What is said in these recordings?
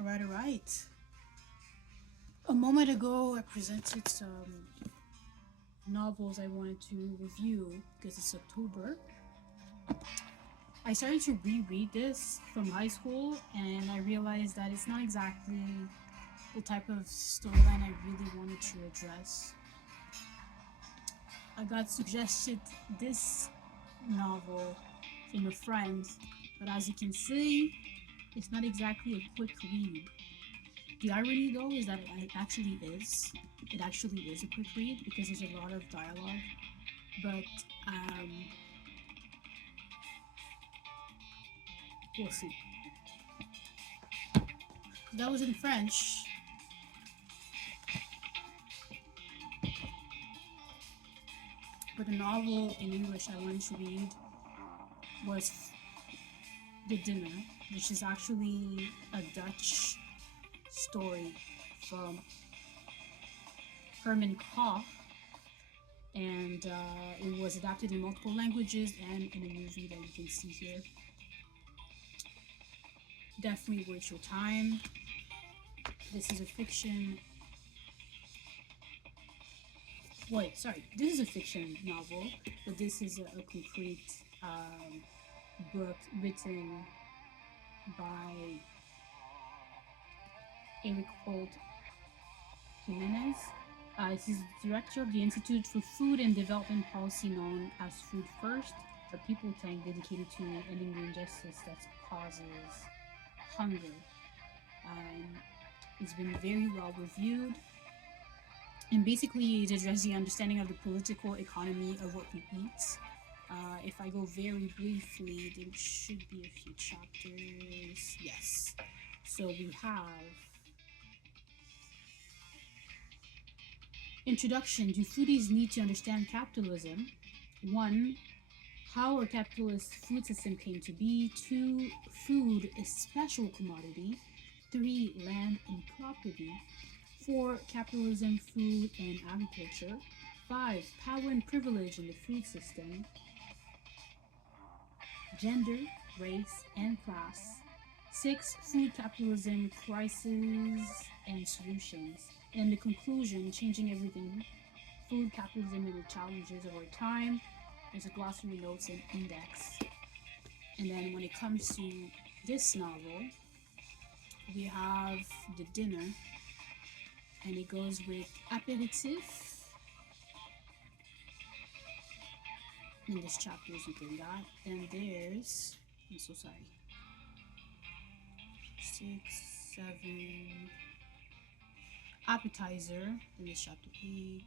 All right. A moment ago, I presented some novels I wanted to review because it's October. I started to reread this from high school, and I realized that it's not exactly the type of storyline I really wanted to address. I got suggested this novel from a friend, but as you can see, it's not exactly a quick read. The irony, though, is that it actually is. It actually is a quick read because there's a lot of dialogue. But um, we'll see. That was in French, but the novel in English I wanted to read was The Dinner, which is actually a Dutch story from Herman Koch, and it was adapted in multiple languages and in a movie that you can see here. Definitely worth your time. This is a fiction. Wait, sorry. This is a fiction novel, but this is a complete book written by Eric Holtz-Gimenez. He's the director of the Institute for Food and Development Policy, known as Food First, a people tank dedicated to ending the injustice that causes hunger. Um, it's been very well reviewed, and basically it addresses the understanding of the political economy of what we eat. If I go very briefly, there should be a few chapters. Yes. So we have Introduction. Do foodies need to understand capitalism? 1. How our capitalist food system came to be. 2. Food, a special commodity. 3. Land and property. 4. Capitalism, food, and agriculture. 5. Power and privilege in the food system. Gender, race, and class. 6. Food capitalism, crises, and solutions. And the conclusion, changing everything, food capitalism and the challenges of our time. There's a glossary, notes, and index. And then when it comes to this novel, we have The Dinner, and it goes with aperitif. In this chapter is within that. Then there's, I'm so sorry, 6, 7, appetizer. Then there's chapter 8,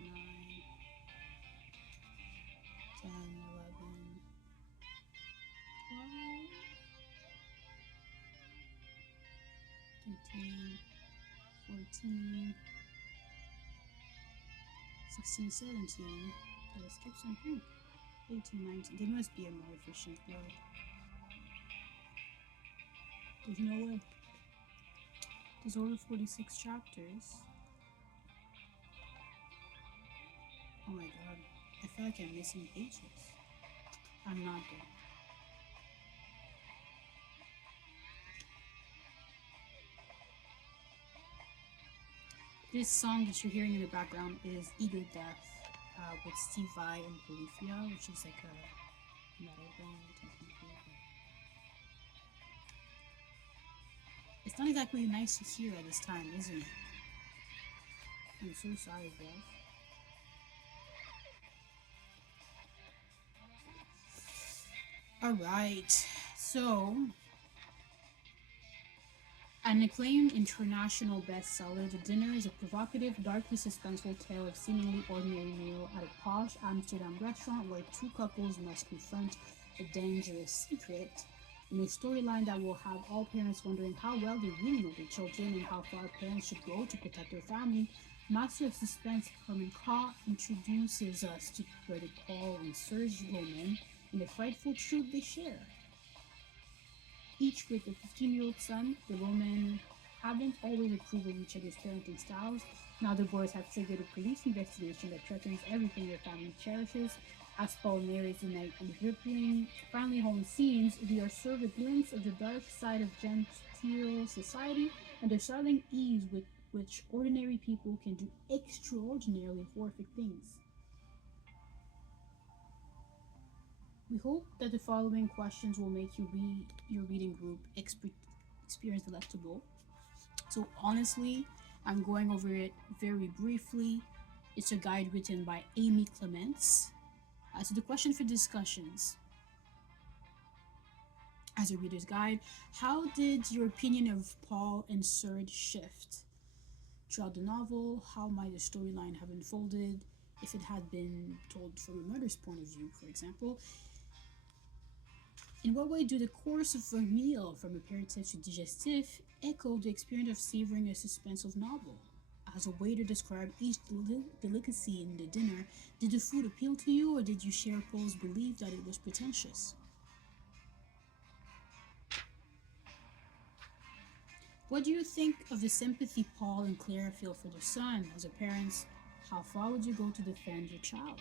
9, 10, 11, 12, 13, 14, 16, 17. Did I skip something? 18, 19. They must be a more efficient way. There's no way. There's over 46 chapters. Oh my god. I feel like I'm missing pages. I'm not though. This song that you're hearing in the background is Eager Death with Steve Vai and Polyphia, which is like a metal band technically. It's not exactly nice to hear at this time, isn't it? I'm so sorry, bro. Alright, so an acclaimed international bestseller, The Dinner is a provocative, darkly suspenseful tale of seemingly ordinary meal at a posh Amsterdam restaurant where two couples must confront a dangerous secret. In a storyline that will have all parents wondering how well they really know their children and how far parents should go to protect their family, Master of Suspense Herman Koch introduces us to Brother Paul and Serge Roman and the frightful truth they share. Each with a 15-year-old son, the Roman haven't always approved of each other's parenting styles. Now the boys have triggered a police investigation that threatens everything their family cherishes. As Paul narrates the night and gripping, finally home scenes, we are served a glimpse of the dark side of genteel society and the startling ease with which ordinary people can do extraordinarily horrific things. We hope that the following questions will make your reading group experience delectable. So honestly, I'm going over it very briefly. It's a guide written by Amy Clements. So the question for discussions as a reader's guide: how did your opinion of Paul and Serge shift throughout the novel? How might the storyline have unfolded if it had been told from a murder's point of view, for example? In what way do the course of a meal, from aperitif to digestif, echo the experience of savoring a suspenseful novel? As a waiter described each delicacy in the dinner, did the food appeal to you, or did you share Paul's belief that it was pretentious? What do you think of the sympathy Paul and Claire feel for their son? As a parent, how far would you go to defend your child?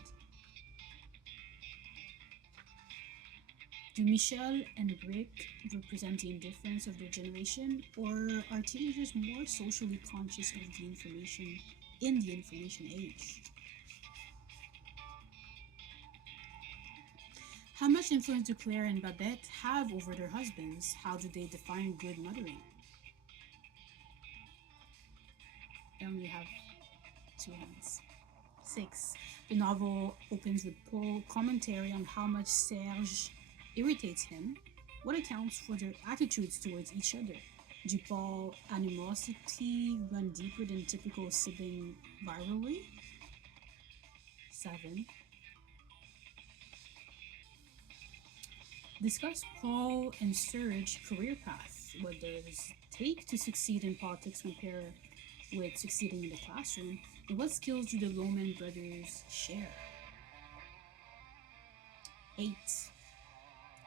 Do Michel and Rick represent the indifference of their generation, or are teenagers more socially conscious of the information in the information age? How much influence do Claire and Babette have over their husbands? How do they define good mothering? I only have two hands. 6. The novel opens with Paul commentary on how much Serge irritates him. What accounts for their attitudes towards each other? Do Paul animosity run deeper than typical sibling rivalry? 7. Discuss Paul and Serge career path. What does it take to succeed in politics compared with succeeding in the classroom? And what skills do the Roman brothers share? 8.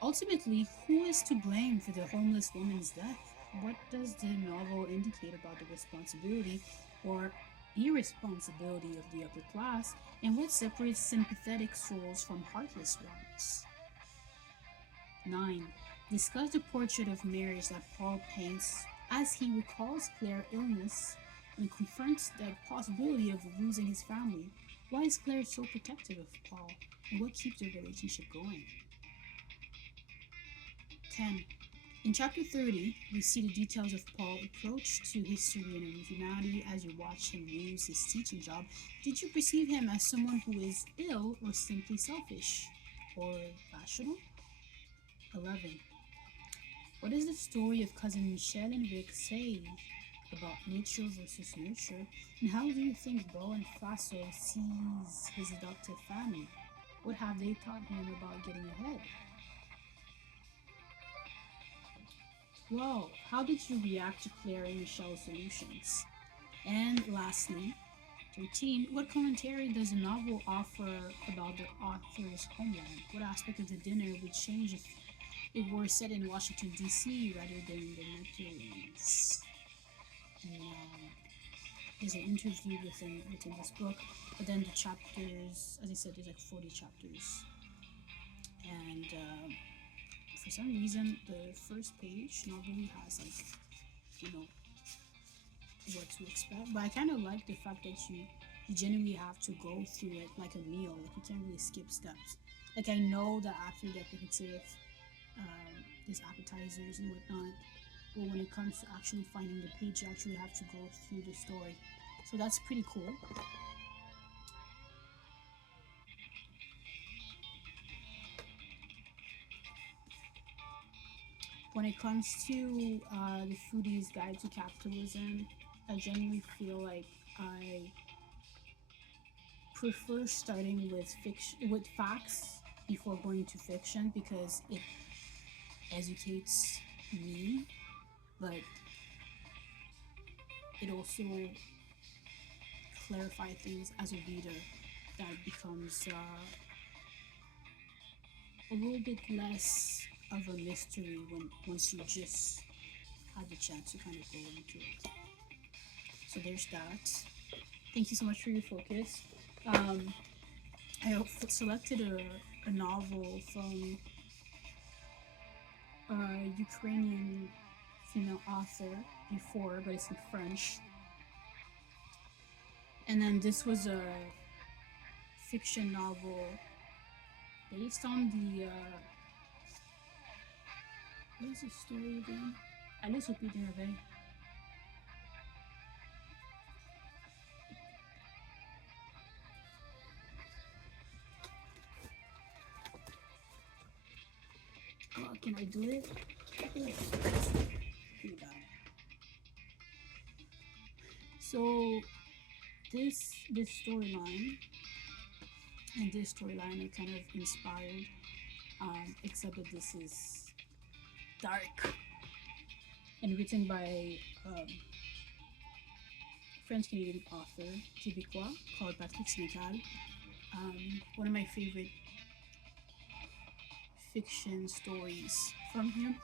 Ultimately, who is to blame for the homeless woman's death? What does the novel indicate about the responsibility or irresponsibility of the upper class, and what separates sympathetic souls from heartless ones? 9. Discuss the portrait of marriage that Paul paints as he recalls Claire's illness and confronts the possibility of losing his family. Why is Claire so protective of Paul, and what keeps their relationship going? 10. In chapter 30, we see the details of Paul's approach to history and humanity as you watch him lose his teaching job. Did you perceive him as someone who is ill or simply selfish or rational? 11. What does the story of cousin Michel and Rick say about nature versus nurture, and how do you think Beau and Faso sees his adoptive family? What have they taught him about getting ahead? 12. How did you react to Claire and Michelle's solutions? And lastly, 13. What commentary does the novel offer about the author's homeland? What aspect of the dinner would change if it were set in Washington, D.C. rather than the Mercury's? And there's an interview within this book, but then the chapters, as I said, there's like 40 chapters. And for some reason, the first page not really has what to expect. But I kind of like the fact that you genuinely have to go through it like a meal. Like you can't really skip steps. Like I know that after the aperitif, there's appetizers and whatnot. But when it comes to actually finding the page, you actually have to go through the story. So that's pretty cool. When it comes to the Foodie's Guide to Capitalism, I genuinely feel like I prefer starting with facts before going to fiction because it educates me, but it also clarifies things as a reader that becomes a little bit less of a mystery once you just had the chance to kind of go into it. So there's that. Thank you so much for your focus. I selected a novel from a Ukrainian female author before, but it's in French. And then this was a fiction novel based on the what is the story again? Alice au Pays des Merveilles. Oh, can I do it? So this storyline and this storyline are kind of inspired, except that this is dark and written by French Canadian author Québécois called Patrick Sénécal. One of my favorite fiction stories from him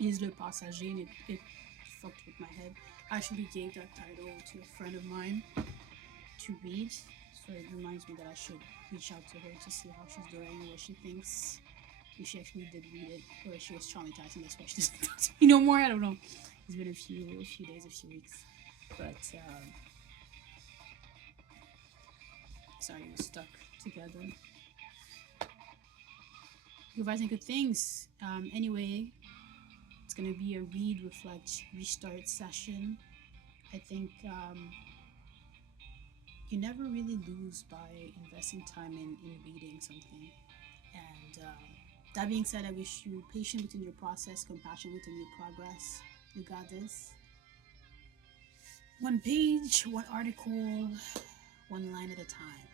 is Le Passager, and it fucked with my head. I actually gave that title to a friend of mine to read, so it reminds me that I should reach out to her to see how she's doing and what she thinks. If she actually did read it, or she was traumatized and that's why she doesn't talk to me no more. I don't know. It's been a few days, a few weeks, but sorry, it was stuck together. Revising good things. Anyway, it's gonna be a read, reflect, restart session. I think you never really lose by investing time in reading something. And that being said, I wish you patience within your process, compassion within your progress. You got this. One page, one article, one line at a time.